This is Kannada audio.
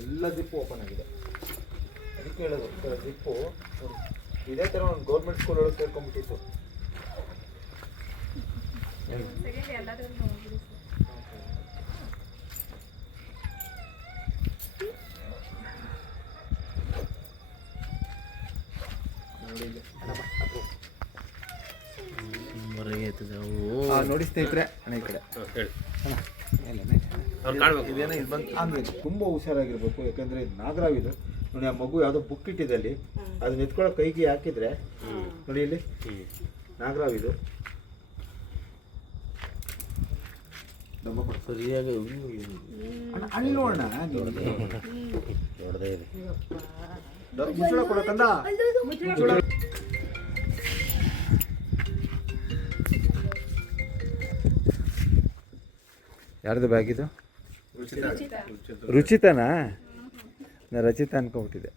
ಎಲ್ಲ ಜಿಪ್ಪು ಓಪನ್ ಆಗಿದೆ. ಅದಕ್ಕೆ ಹೇಳೋದು ಜಿಪ್ಪು ಇದೇ ಥರ ಒಂದು ಗೌರ್ಮೆಂಟ್ ಸ್ಕೂಲ್ ಒಳಗೆ ಸೇರ್ಕೊಂಡ್ಬಿಟ್ಟಿತ್ತು. ನೋಡಿ ಸ್ನೇಹಿತರೆ, ಅಣ್ಣ ಈ ಕಡೆ ಇದೇನೋ ಇದು ಬಂದು ಆಮೇಲೆ ತುಂಬ ಹುಷಾರಾಗಿರ್ಬೇಕು. ಯಾಕಂದರೆ ಇದು ನಾಗರಾವಿದು ನೋಡಿ. ಆ ಮಗು ಯಾವುದೋ ಬುಕ್ ಇಟ್ಟಿದೆ ಅಲ್ಲಿ, ಅದನ್ನ ಎತ್ಕೊಳ್ಳೋ ಕೈಗೆ ಹಾಕಿದ್ರೆ ನೋಡಿ ಇಲ್ಲಿ ನಾಗರಾವಿದು ಸರಿಯಾಗಿ ಅಲ್ಲಿ ನೋಡೋಣ. ನೋಡದೇ ಇದೆ ಮುಚ್ಚಳ ಕೊಡಕಂದ ಯಾರ್ದು ಬ್ಯಾಗ್ ಇದು? ರುಚಿತನಾ? ನಾ ರಚಿತಾ ಅನ್ಕೊಂಬಿಟ್ಟಿದ್ದೆ.